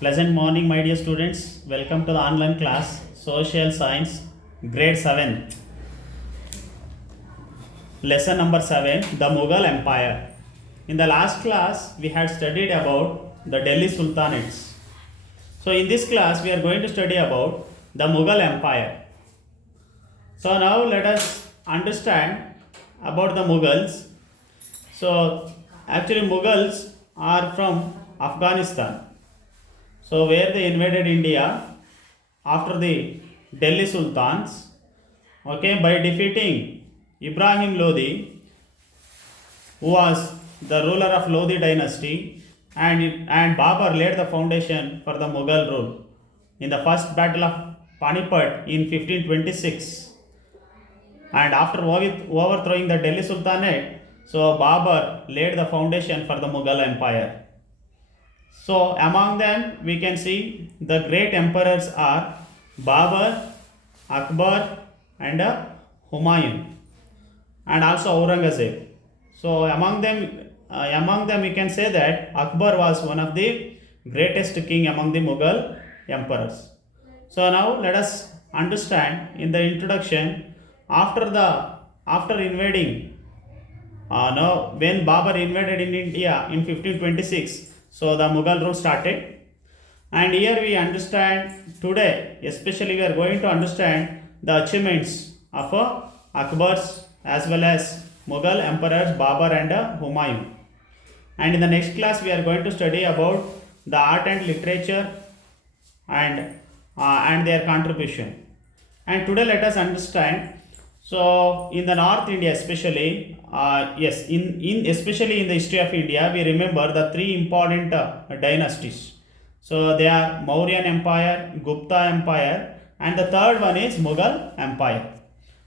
Pleasant morning, my dear students. Welcome to the online class, Social Science, Grade 7. Lesson number 7, the Mughal Empire. In the last class, we had studied about the Delhi Sultanates. So, in this class, we are going to study about the Mughal Empire. So, now let us understand about the Mughals. So, actually, Mughals are from Afghanistan. So, where they invaded India after the Delhi Sultans, okay, by defeating Ibrahim Lodi, who was the ruler of Lodi dynasty, and Babur laid the foundation for the Mughal rule in the first battle of Panipat in 1526. And after overthrowing the Delhi Sultanate, so Babur laid the foundation for the Mughal Empire. So among them we can see the great emperors are Babur, Akbar and Humayun, and also Aurangzeb. So among them we can say that Akbar was one of the greatest king among the Mughal emperors. So now let us understand in the introduction after invading now when Babur invaded in India in 1526, so the Mughal rule started. And here we understand today, especially we are going to understand the achievements of Akbar's as well as Mughal emperors Babur and Humayun. And in the next class we are going to study about the art and literature and their contribution. And today let us understand. So in the North India especially, yes, in especially in the history of India, we remember the three important dynasties. So they are Mauryan Empire, Gupta Empire, and the third one is Mughal Empire.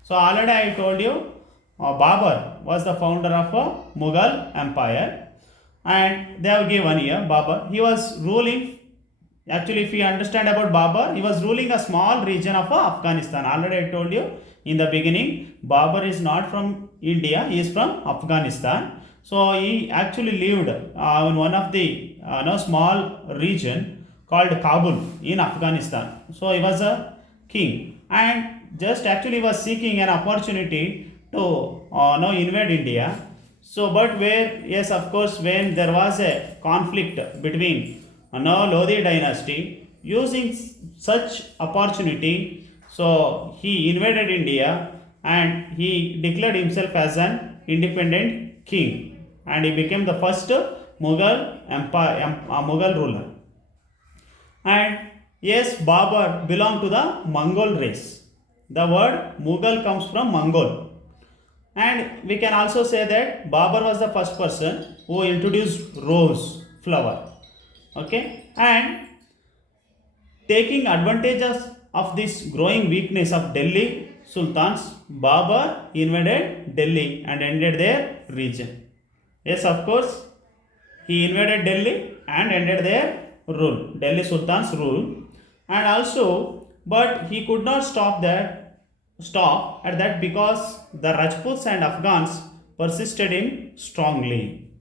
So already I told you, Babur was the founder of Mughal Empire, and they have given here Babur. He was ruling. Actually, if you understand about Babur, he was ruling a small region of Afghanistan. Already I told you in the beginning, Babur is not from India, he is from Afghanistan. So he actually lived in one of the small region called Kabul in Afghanistan. So he was a king and just actually was seeking an opportunity to invade India. So, but where, yes, of course, when there was a conflict between Lodi dynasty, using such opportunity, so he invaded India and he declared himself as an independent king, and he became the first Mughal ruler. And yes, Babur belonged to the Mongol race. The word Mughal comes from Mongol. And we can also say that Babur was the first person who introduced rose flower. Okay, and taking advantages of this growing weakness of Delhi Sultans, Babur invaded Delhi and ended their region. Yes, of course, he invaded Delhi and ended their rule, Delhi Sultan's rule, and also, but he could not stop at that because the Rajputs and Afghans persisted him strongly.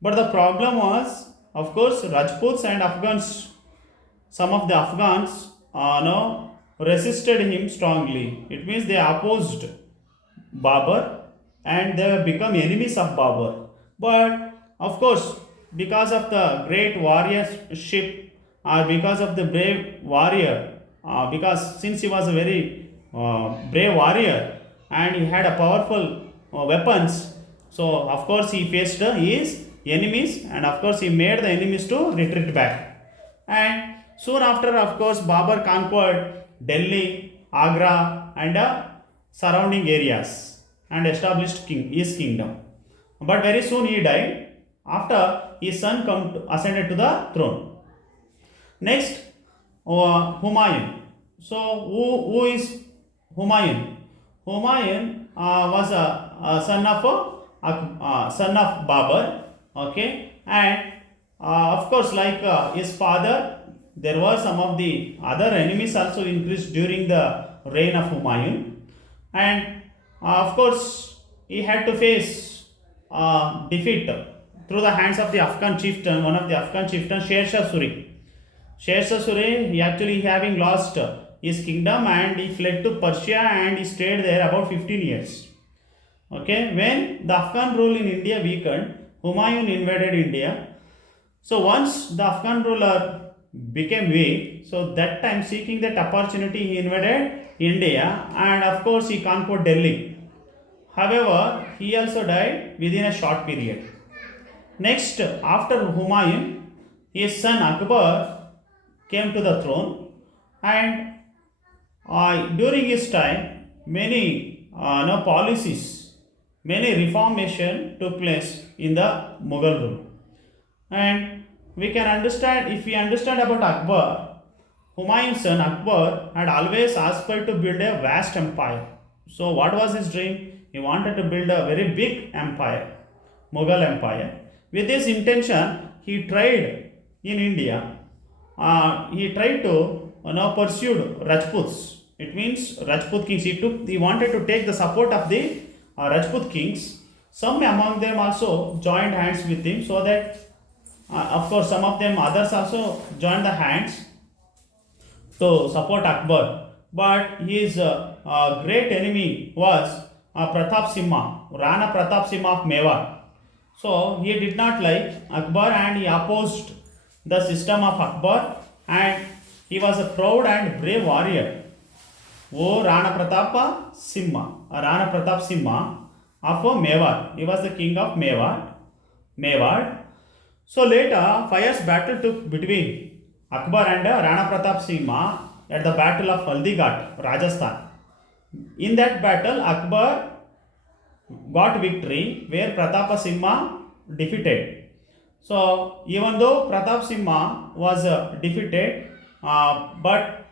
But the problem was, of course, Rajputs and Afghans, some of the Afghans resisted him strongly. It means they opposed Babur and they have become enemies of Babur. But of course, because of the great warriorship or because of the brave warrior, because since he was a very brave warrior and he had a powerful weapons, so of course he faced his enemies and of course he made the enemies to retreat back. And soon after, of course, Babur conquered Delhi, Agra, and surrounding areas and established his kingdom. But very soon he died after his son ascended to the throne. Next, Humayun. So, who is Humayun? Humayun was a son of Babur. Okay, and of course, like his father, there were some of the other enemies also increased during the reign of Humayun, and of course, he had to face defeat through the hands of the Afghan chieftain, one of the Afghan chieftains, Sher Shah Suri. Sher Shah Suri, he actually having lost his kingdom and he fled to Persia and he stayed there about 15 years. Okay, when the Afghan rule in India weakened, Humayun invaded India. So once the Afghan ruler became weak, so that time seeking that opportunity, he invaded India and of course he conquered Delhi. However, he also died within a short period. Next, after Humayun, his son Akbar came to the throne, and during his time, many no policies, many reformation took place in the Mughal rule. And we can understand, if we understand about Akbar, Humayun's son Akbar had always aspired to build a vast empire. So, what was his dream? He wanted to build a very big empire, Mughal empire. With this intention, he tried in India. He tried to pursued Rajputs. It means Rajput kings. He wanted to take the support of the Rajput kings. Some among them also joined hands with him, so that of course some of them others also joined the hands to support Akbar. But his great enemy was Pratap Simha, Rana Pratap Simha of Mewar. So he did not like Akbar and he opposed the system of Akbar, and he was a proud and brave warrior. Oh Rana Pratap Simha, Rana Pratap Simha of Mewar. He was the king of Mewar. So later, fierce battle took between Akbar and Rana Pratap Singh at the Battle of Haldighat, Rajasthan. In that battle, Akbar got victory where Pratap Singh defeated. So even though Pratap Singh was defeated, but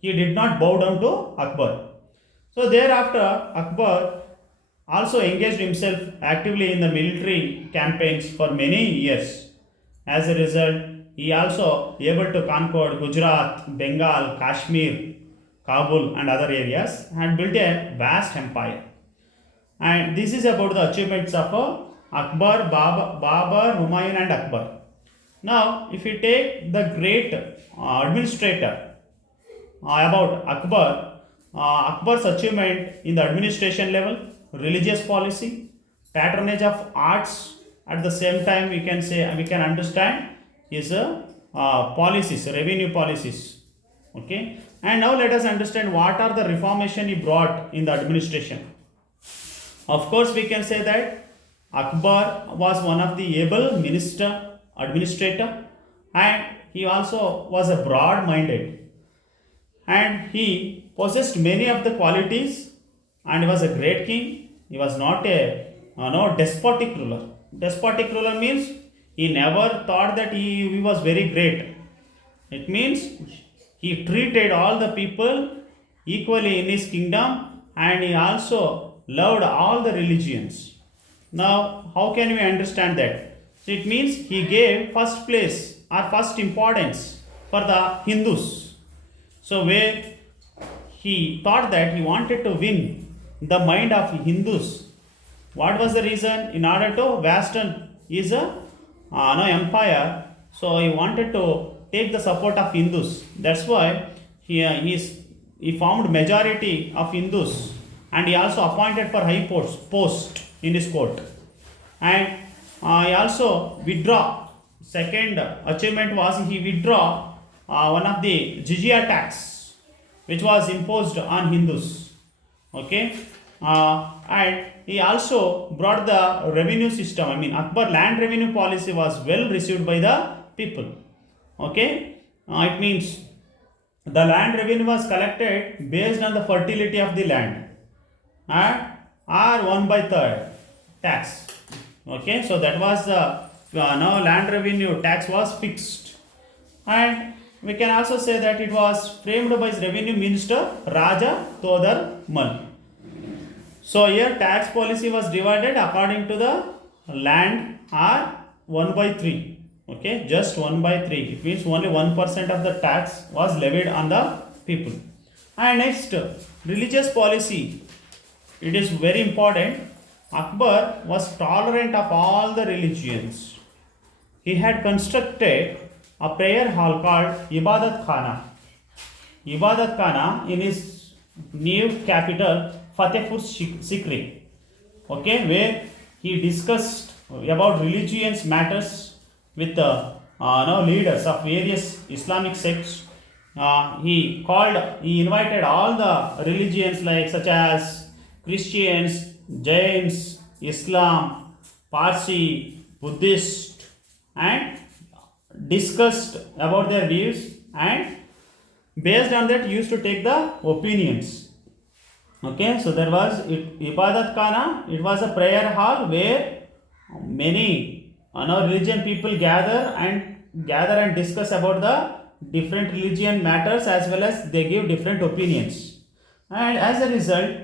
he did not bow down to Akbar. So thereafter, Akbar also engaged himself actively in the military campaigns for many years. As a result, he also able to conquer Gujarat, Bengal, Kashmir, Kabul and other areas and built a vast empire. And this is about the achievements of Akbar, Babur, Humayun and Akbar. Now, if we take the great administrator about Akbar, Akbar's achievement in the administration level, religious policy, patronage of arts. At the same time, we can say we can understand his policies, revenue policies. Okay, and now let us understand what are the reformation he brought in the administration. Of course, we can say that Akbar was one of the able minister, administrator, and he also was a broad-minded, and he possessed many of the qualities, and he was a great king. He was not a no despotic ruler. Despotic ruler means he never thought that he was very great. It means he treated all the people equally in his kingdom, and he also loved all the religions. Now, how can we understand that? So it means he gave first place or first importance for the Hindus. So where he thought that he wanted to win the mind of Hindus. What was the reason? In order to Western is a no empire, so he wanted to take the support of Hindus. That's why he formed majority of Hindus, and he also appointed for high post in his court, and he also withdraw. Second achievement was he withdraw one of the jizya tax which was imposed on Hindus. Okay, and he also brought the revenue system. I mean, Akbar land revenue policy was well received by the people. Okay, it means the land revenue was collected based on the fertility of the land, or 1/3 tax. Okay, so that was the now land revenue tax was fixed, and we can also say that it was framed by his revenue minister Raja Todar Mal. So here tax policy was divided according to the land or 1/3. Okay, just 1/3. It means only 1% of the tax was levied on the people. And next, religious policy. It is very important. Akbar was tolerant of all the religions. He had constructed a prayer hall called Ibadat Khana. Ibadat Khana in his new capital Fatehpur Sikri, okay, where he discussed about religious matters with leaders of various Islamic sects. He invited all the religions like such as Christians, Jains, Islam, Parsi, Buddhist, and discussed about their views, and based on that used to take the opinions. Okay, so there was Ibadat Khana. It was a prayer hall where many religion people gather and discuss about the different religion matters, as well as they give different opinions. And as a result,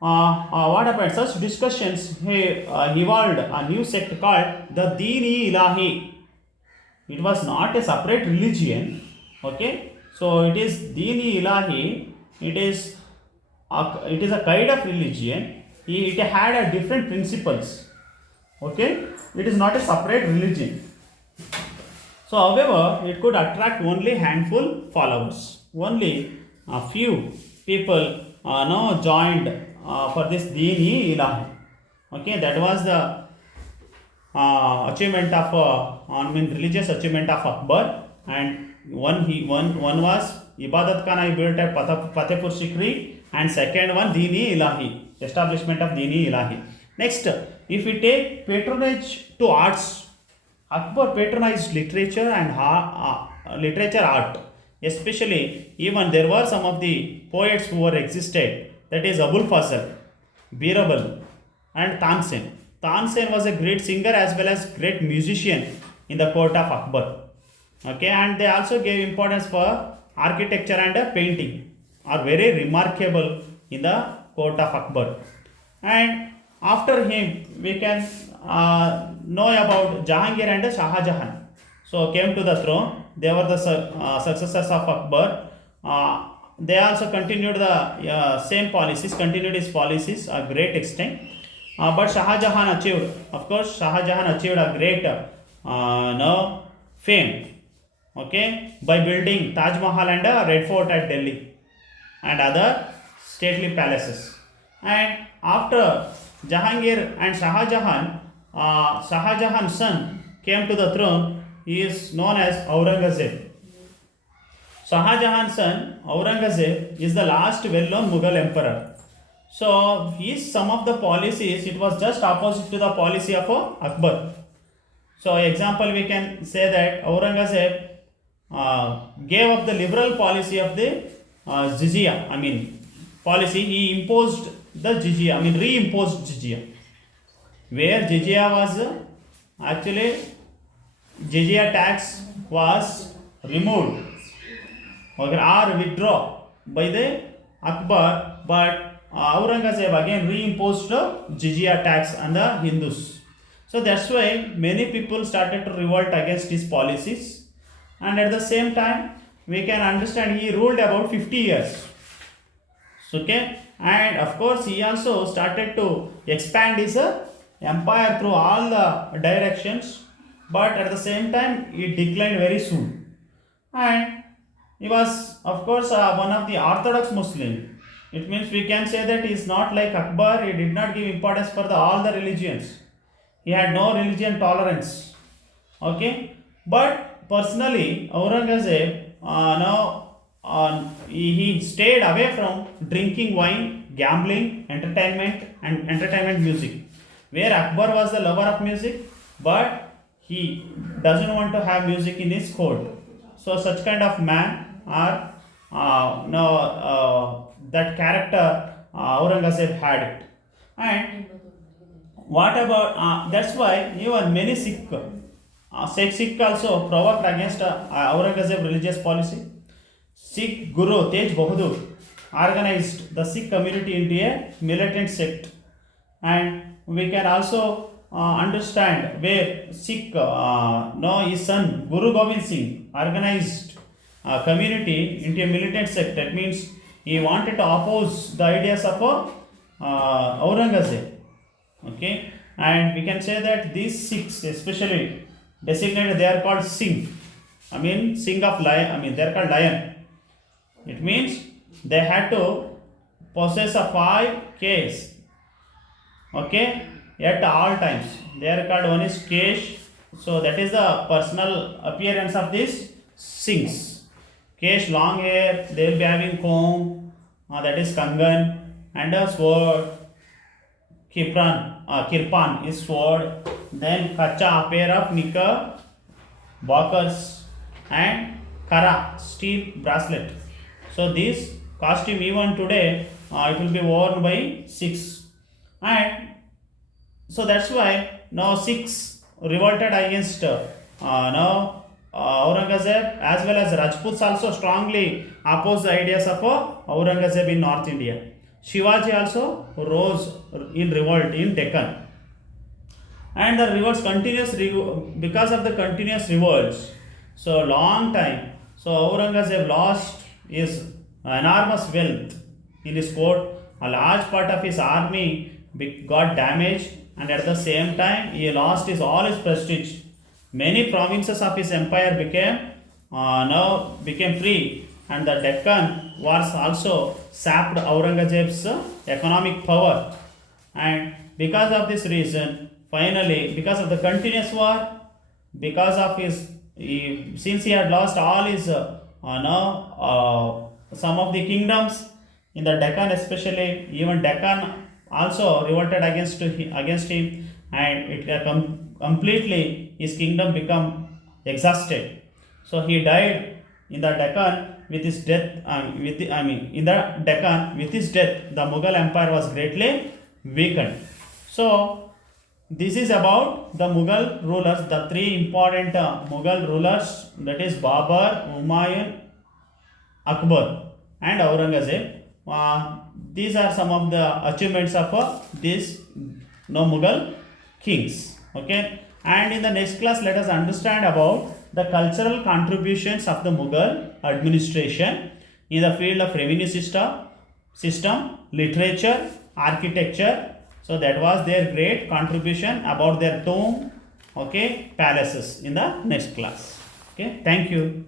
what happened? Such discussions evolved a new sect called the Dini Ilahi. It was not a separate religion. Okay, so it is Dini Ilahi. It is a kind of religion. It had a different principles. Okay, it is not a separate religion. So, however, it could attract only handful followers. Only a few people joined for this Dini Ilahi. Okay, that was the achievement of religious achievement of Akbar, and one was Ibadat Khana he built at Fatehpur Sikri, and second one Dini Ilahi, establishment of Dini Ilahi. Next, if we take patronage to arts, Akbar patronized literature and literature art, especially even there were some of the poets who were existed, that is Abul Fazl, Birabal, and Tansen. Tansen was a great singer as well as great musician in the court of Akbar. Okay, and they also gave importance for architecture and painting, are very remarkable in the court of Akbar. And after him, we can know about Jahangir and Shah Jahan. So came to the throne. They were the successors of Akbar. They also continued the same policies, continued his policies a great extent. But Shah Jahan achieved, of course, Shah Jahan achieved a great fame. Okay, by building Taj Mahal and a Red Fort at Delhi and other stately palaces. And after Jahangir and Shah Jahan's son came to the throne. He is known as Aurangzeb. Shah Jahan's son Aurangzeb is the last well-known Mughal emperor. So his some of the policies, it was just opposite to the policy of Akbar. So example, we can say that Aurangzeb gave up the liberal policy of the jizya. Policy. He imposed the jizya. Reimposed jizya. Where jizya was actually jizya tax was removed or withdrawn by the Akbar, but Aurangzeb again reimposed the jizya tax on the Hindus. So that's why many people started to revolt against his policies, and at the same time we can understand he ruled about 50 years. Okay, and of course he also started to expand his empire through all the directions, but at the same time it declined very soon. And he was of course one of the orthodox Muslim. It means we can say that he is not like Akbar. He did not give importance for all the religions. He had no religion tolerance. Okay, but personally Aurangzeb he stayed away from drinking wine, gambling, entertainment music. Where Akbar was the lover of music, but he doesn't want to have music in his court. So such kind of man are that character Aurangzeb had it. And what about that's why even many Sikh also provoked against Aurangzeb religious policy. Sikh Guru Tej Bahadur organized the Sikh community into a militant sect, and we can also understand where Sikh his son Guru Gobind Singh organized a community into a militant sect. That means he wanted to oppose the ideas of Aurangzeb. Okay, and we can say that these Sikhs, especially designated, they are called Singh. I mean sing of lion. I mean they're called lion. It means they had to possess a 5 Ks. Okay, at all times. They are called one is Kesh. So that is the personal appearance of these Singhs. Kesh long hair. They will be having comb. That is Kangan and a sword. Kirpan is sword. Then Kacha, a pair of knicker walkers, and Kara, steel bracelet. So this costume even today it will be worn by Sikhs, and so that's why now Sikhs revolted against now Aurangzeb, as well as Rajputs also strongly opposed the ideas of Aurangzeb in North India. Shivaji also rose in revolt in Deccan, and the revolts continuous because of the continuous revolts. So long time. So Aurangzeb lost his enormous wealth in his court. A large part of his army got damaged, and at the same time he lost all his prestige. Many provinces of his empire now became free, and the Deccan wars also sapped Aurangzeb's economic power. And because of this reason, finally, because of the continuous war, because of since he had lost all his some of the kingdoms in the Deccan, especially even Deccan also revolted against him, and it completely his kingdom become exhausted. So he died in the Deccan with his death. In the Deccan with his death, the Mughal Empire was greatly weakened. So this is about the Mughal rulers, the three important Mughal rulers, that is Babur, Humayun, Akbar, and Aurangzeb. These are some of the achievements of these Mughal kings. Okay, and in the next class, let us understand about the cultural contributions of the Mughal administration in the field of revenue system, literature, architecture. So that was their great contribution about their tomb, okay, palaces in the next class. Okay, thank you.